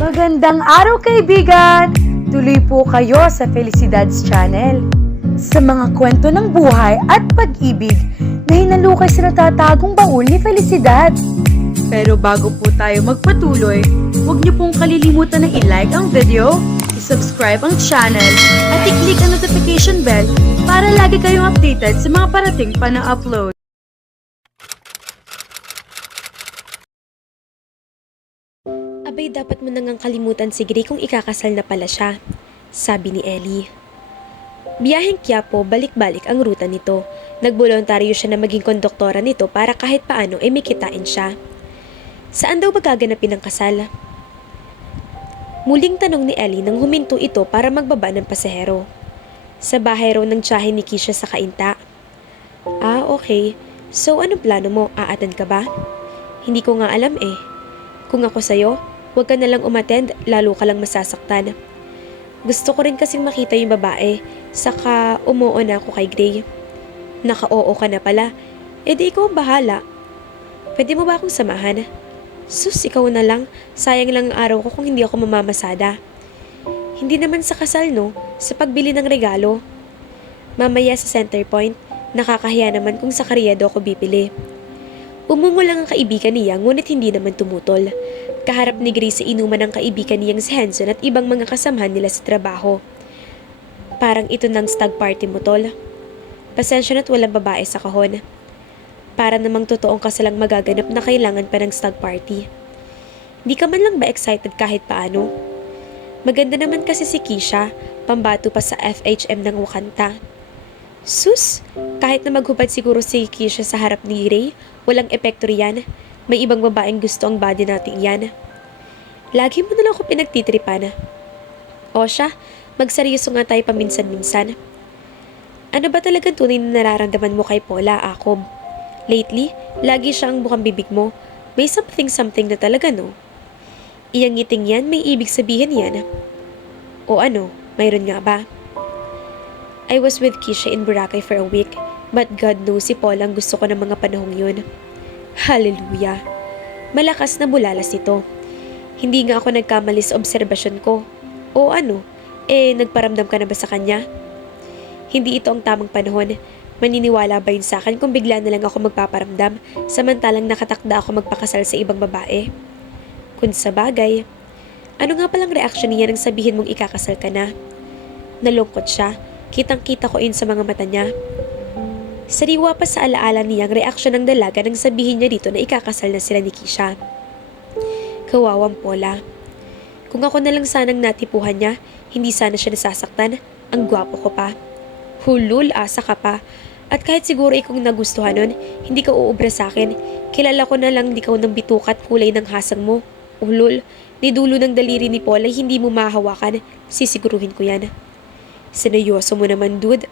Magandang araw kaibigan! Tuloy po kayo sa Felicidad's Channel. Sa mga kwento ng buhay at pag-ibig na hinalukay sa natatagong baul ni Felicidad. Pero bago po tayo magpatuloy, huwag niyo pong kalilimutan na i-like ang video, i-subscribe ang channel, at i-click ang notification bell para lagi kayong updated sa mga parating pa na upload. Abay, dapat mo nang kalimutan si Gray kung ikakasal na pala siya, sabi ni Ellie. Biyaheng Quiapo, balik-balik ang ruta nito. Nagbolontaryo siya na maging konduktora nito para kahit paano ay may kitain siya. Saan daw magaganapin ang kasal? Muling tanong ni Ellie nang huminto ito para magbaba ng pasahero. Sa bahay raw ng tiyahin ni Kisha sa Kainta. Ah, okay. So anong plano mo? Aatan ka ba? Hindi ko nga alam eh. Kung ako sa'yo, huwag ka nalang umattend, lalo ka lang masasaktan. Gusto ko rin kasing makita yung babae, saka umuo na ako kay Gray. Naka-oo ka na pala, edi ikaw ang bahala. Pwede mo ba akong samahan? Sus, ikaw na lang, sayang lang ang araw ko kung hindi ako mamamasada. Hindi naman sa kasal no, sa pagbili ng regalo. Mamaya sa center point, nakakahiya naman kung sa karyado ako bibili. Umungo lang ang kaibigan niya ngunit hindi naman tumutol. Kaharap ni Grace sa inuman ng kaibigan niyang si Henson at ibang mga kasamahan nila sa trabaho. Parang ito ng stag party mo, tol. Pasensya na't walang babae sa kahon. Para namang totoong kasalang magaganap na kailangan pa ng stag party. Di ka man lang ba excited kahit paano? Maganda naman kasi si Kisha, pambato pa sa FHM ng Wakanta. Sus, kahit na maghubad siguro si Kisha sa harap ni Ray, walang epekto riyan. May ibang babaeng gusto ang body natin yan. Lagi mo na lang ako pinagtitripan. O siya, magseryoso nga tayo paminsan-minsan. Ano ba talagang tunay na nararamdaman mo kay Paula, Akob? Lately, lagi siya ang bukang bibig mo. May something na talaga, no? Iyang ngiting yan, may ibig sabihin yan. O ano, mayroon nga ba? I was with Kisha in Boracay for a week, but God knows si Paula ang gusto ko ng mga panahong yun. Hallelujah! Malakas na bulalas ito. Hindi nga ako nagkamali sa obserbasyon ko. O ano, nagparamdam ka na ba sa kanya? Hindi ito ang tamang panahon. Maniniwala ba yun sa akin kung bigla na lang ako magpaparamdam samantalang nakatakda ako magpakasal sa ibang babae? Kung sa bagay, ano nga palang reaksyon niya nang sabihin mong ikakasal ka na? Nalungkot siya. Kitang-kita ko yun sa mga mata niya. Sariwa pa sa alaala niya ang reaksyon ng dalaga nang sabihin niya dito na ikakasal na sila ni Kisha. Kawawang Paula. Kung ako na lang sanang natipuhan niya, hindi sana siya nasasaktan. Ang gwapo ko pa. Hulul, asa ka pa. At kahit siguro ikaw nagustuhan nun, hindi ka uubra sa akin. Kilala ko na lang di ka ng bitukat kulay ng hasang mo. Hulul, ni dulo ng daliri ni Paula hindi mo mahawakan. Sisiguruhin ko yan. Seryoso mo naman, dude.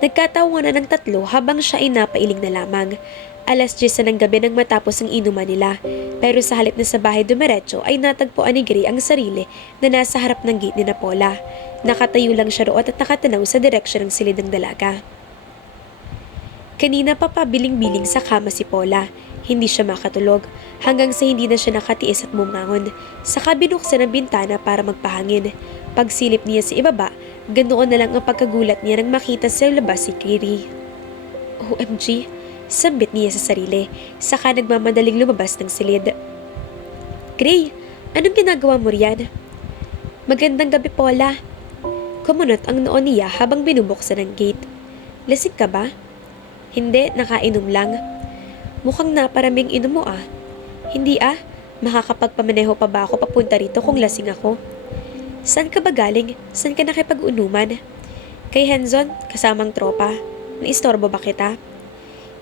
Nagkatawanan ng tatlo habang siya ay napailing na lamang. 10:00 na ng gabi nang matapos ang inuman nila. Pero sa halip na sa bahay dumiretso ay natagpuan ni Gray ang sarili na nasa harap ng gate ni Paula. Nakatayo lang siya roon at nakatanaw sa direksyon ng silid ng dalaga. Kanina pa pabiling-biling sa kama si Paula. Hindi siya makatulog hanggang sa hindi na siya nakatiis at bumangon. Saka binuksan ang bintana para magpahangin. Pagsilip niya sa ibaba, ganoon na lang ang pagkagulat niya nang makita sa labas si Gray. OMG, sambit niya sa sarili, saka nagmamadaling lumabas ng silid. Gray, anong ginagawa mo riyan? Magandang gabi, Paula. Kumunot ang noon niya habang binubuksan ang gate. Lasing ka ba? Hindi, nakainom lang. Mukhang naparaming inom mo ah. Hindi ah, makakapagpamaneho pa ba ako papunta rito kung lasing ako? Saan ka ba galing? Saan ka nakipag-unuman? Kay Henson, kasamang tropa. Naistorbo ba kita?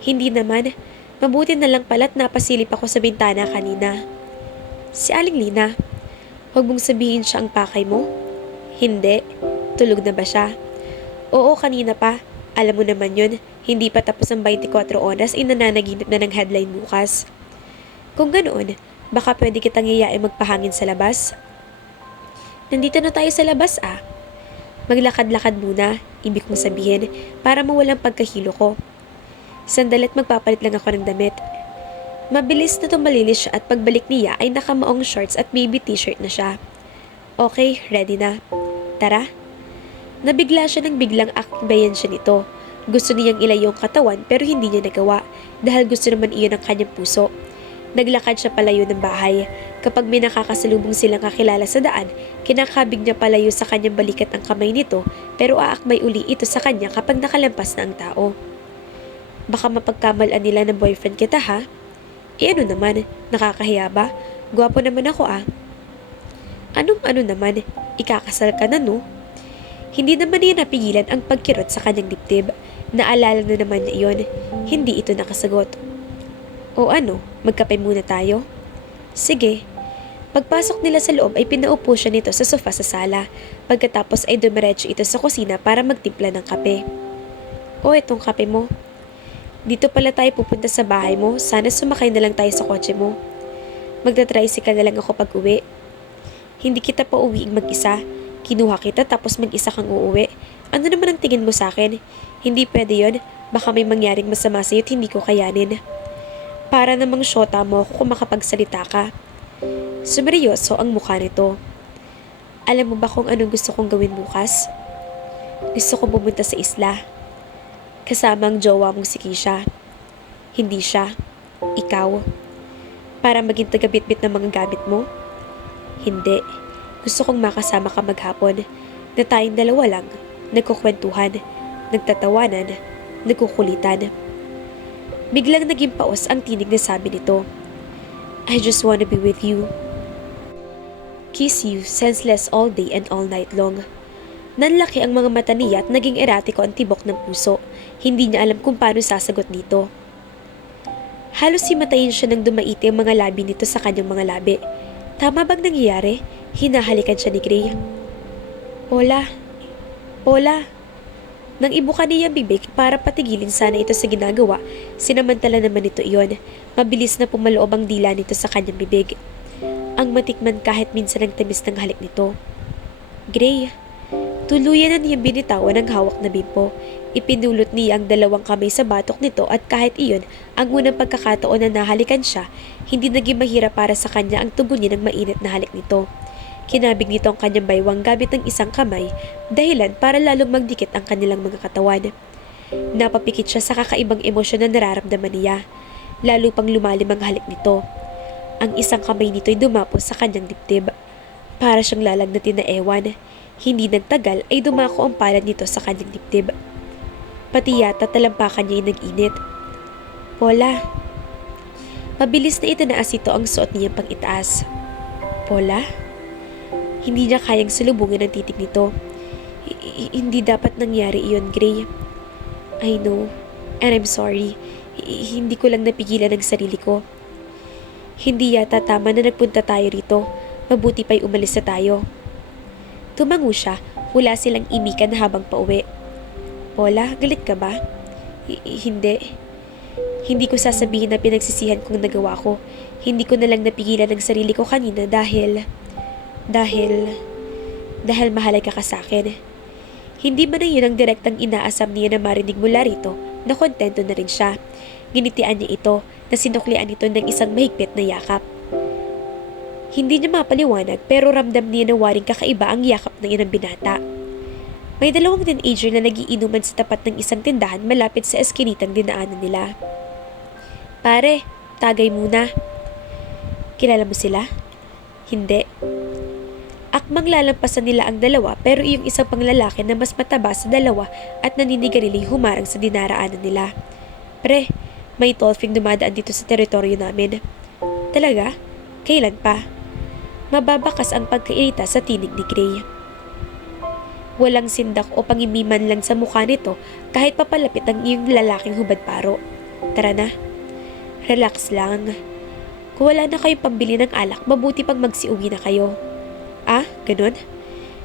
Hindi naman. Mabuti na lang pala't napasilip ako sa bintana kanina. Si Aling Lina. Huwag mong sabihin siya ang pakay mo? Hindi. Tulog na ba siya? Oo, kanina pa. Alam mo naman yun, hindi pa tapos ang 24 oras ay nananaginip na ng headline bukas. Kung ganoon, baka pwede kitang iyain magpahangin sa labas? Nandito na tayo sa labas ah. Maglakad-lakad muna, ibig kong sabihin, para mawalang pagkahilo ko. Sandalit magpapalit lang ako ng damit. Mabilis na tumalilis siya at pagbalik niya ay nakamaong shorts at baby t-shirt na siya. Okay, ready na. Tara. Nabigla siya nang biglang akbayan siya nito. Gusto niyang ilayo ang katawan pero hindi niya nagawa dahil gusto naman iyon ang kanyang puso. Naglakad siya palayo ng bahay. Kapag may nakakasalubong silang kakilala sa daan, kinakabig niya palayo sa kanyang balikat ang kamay nito pero aakbay uli ito sa kanya kapag nakalampas na ang tao. Baka mapagkamalan nila ng boyfriend kita ha? Ano naman, nakakahiya ba? Gwapo naman ako ah. Anong ano naman, ikakasal ka na no? Hindi naman niya napigilan ang pagkirot sa kanyang dibdib. Naalala na naman niya iyon, hindi ito nakasagot. O ano, magkape muna tayo? Sige. Pagpasok nila sa loob ay pinaupo siya nito sa sofa sa sala. Pagkatapos ay dumiretso ito sa kusina para magtimpla ng kape. O itong kape mo. Dito pala tayo pupunta sa bahay mo, sana sumakay na lang tayo sa kotse mo. Magta-tricycle na lang ako pag uwi. Hindi kita pa uwiing mag-isa. Kinuha kita tapos mag-isa kang uuwi. Ano naman ang tingin mo sa akin? Hindi pwede yon. Baka may mangyaring masama sa'yo at hindi ko kayanin. Para namang syota mo ako kung makapagsalita ka. Sumeryoso ang mukha nito. Alam mo ba kung anong gusto kong gawin bukas? Gusto ko pumunta sa isla. Kasama ang jowa mong si Kisha. Hindi siya. Ikaw. Para maging tagabitbit ng mga gamit mo? Hindi. Gusto kong makasama ka maghapon. Na tayong dalawa lang. Nagkukwentuhan. Nagtatawanan. Nagkukulitan. Biglang naging paos ang tinig na sabi nito. I just wanna be with you. Kiss you senseless all day and all night long. Nanlaki ang mga mata niya at naging eratiko ang tibok ng puso. Hindi niya alam kung paano sasagot nito. Halos himatayin siya nang dumaiti ang mga labi nito sa kanyang mga labi. Tama bang nangyayari? Hinahalikan siya ni Gray. Paula. Paula. Nang ibuka niya ang bibig para patigilin sana ito sa ginagawa, sinamantala naman ito iyon. Mabilis na pumaloob ang dila nito sa kanyang bibig. Ang matikman kahit minsan ang tamis ng halik nito. Gray. Tuluyan na niyang binitawan ang hawak na bimpo. Ipinulot niya ang dalawang kamay sa batok nito at kahit iyon, ang unang pagkakataon na nahalikan siya, hindi naging mahirap para sa kanya ang tugunin ng mainit na halik nito. Kinabig nito ang kanyang baywang gamit ng isang kamay, dahilan para lalong magdikit ang kanilang mga katawan. Napapikit siya sa kakaibang emosyon na nararamdaman niya. Lalo pang lumalim ang halik nito. Ang isang kamay nito'y dumapos sa kanyang dibdib. Para siyang lalagnatin na ewan. Hindi nagtagal ay dumako ang palad nito sa kanyang dibdib. Pati yata talampakan niya ay nag-init. Paula. Mabilis na itinaas ito ang suot niyang pang-itaas. Paula? Hindi niya kayang salubungin ang titig nito. Hindi dapat nangyari iyon, Gray. I know. And I'm sorry. Hindi ko lang napigilan ang sarili ko. Hindi yata tama na nagpunta tayo rito. Mabuti pa'y umalis na tayo. Tumango siya. Wala silang imikan habang pauwi. Paula, galit ka ba? Hindi. Hindi ko sasabihin na pinagsisihan kong nagawa ko. Hindi ko na lang napigilan ang sarili ko kanina dahil mahalay ka sa akin. Hindi man na yun ang direktang inaasam niya na marinig mula rito na kontento na rin siya. Ginitian niya ito na sinuklian ito ng isang mahigpit na yakap. Hindi niya mapaliwanag pero ramdam niya na waring kakaiba ang yakap ng inang binata. May dalawang teenager na nagiinuman sa tapat ng isang tindahan malapit sa eskinitang dinaanan nila. Pare, tagay muna. Kilala mo sila? Hindi. Akmang lalampasan nila ang dalawa pero iyong isang panglalaki na mas mataba sa dalawa at naninigarilay humarang sa dinaraanan nila. Pre, may tolfing dumadaan dito sa teritoryo namin. Talaga? Kailan pa? Mababakas ang pagkairita sa tinig ni Gray. Walang sindak o pangimiman lang sa mukha nito kahit papalapit ang iyong lalaking hubad paro. Tara na. Relax lang. Kung wala na kayong pambili ng alak, mabuti pang magsiuwi na kayo. Ah, ganun?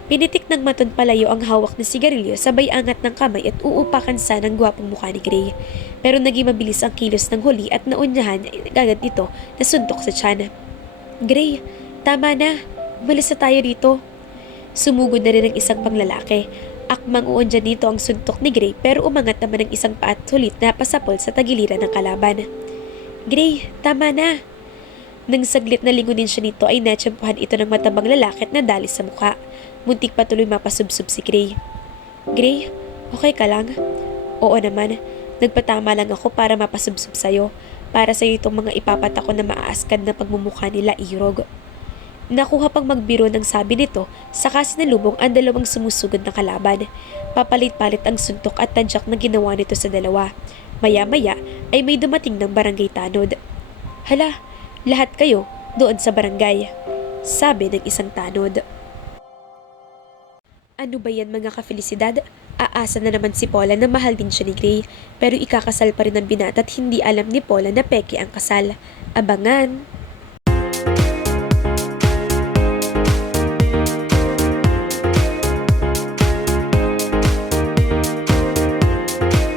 Pinitik ng maton palayo ang hawak na sigarilyo sabay angat ng kamay at uupakan sana ng gwapong mukha ni Gray. Pero naging mabilis ang kilos ng huli at naunyahan agad nito na suntok sa tiyan. Gray, tama na. Umalis na tayo rito. Sumugod na rin ang isang panglalaki. Akmang uon dyan dito ang suntok ni Gray pero umangat naman ang isang paa at sulit na pasapol sa tagiliran ng kalaban. Gray, tama na. Nang saglit na lingunin siya nito ay natsampuhan ito ng matabang lalaki at nadali sa mukha. Muntik pa tuloy mapasubsob si Gray. Gray, okay ka lang? Oo naman, nagpatama lang ako para mapasubsob sa'yo. Para sa'yo itong mga ipapatako na maaaskad na pagmumukha nila, Irog. Nakuha pang magbiro ng sabi nito, saka sinalubong ang dalawang sumusugod na kalaban. Papalit-palit ang suntok at tadyak na ginawa nito sa dalawa. Maya-maya ay may dumating ng barangay tanod. Hala, lahat kayo doon sa barangay, sabi ng isang tanod. Ano ba yan mga ka-Felicidad? Aasa na naman si Paula na mahal din siya ni Gray, pero ikakasal pa rin ang binata at hindi alam ni Paula na peke ang kasal. Abangan!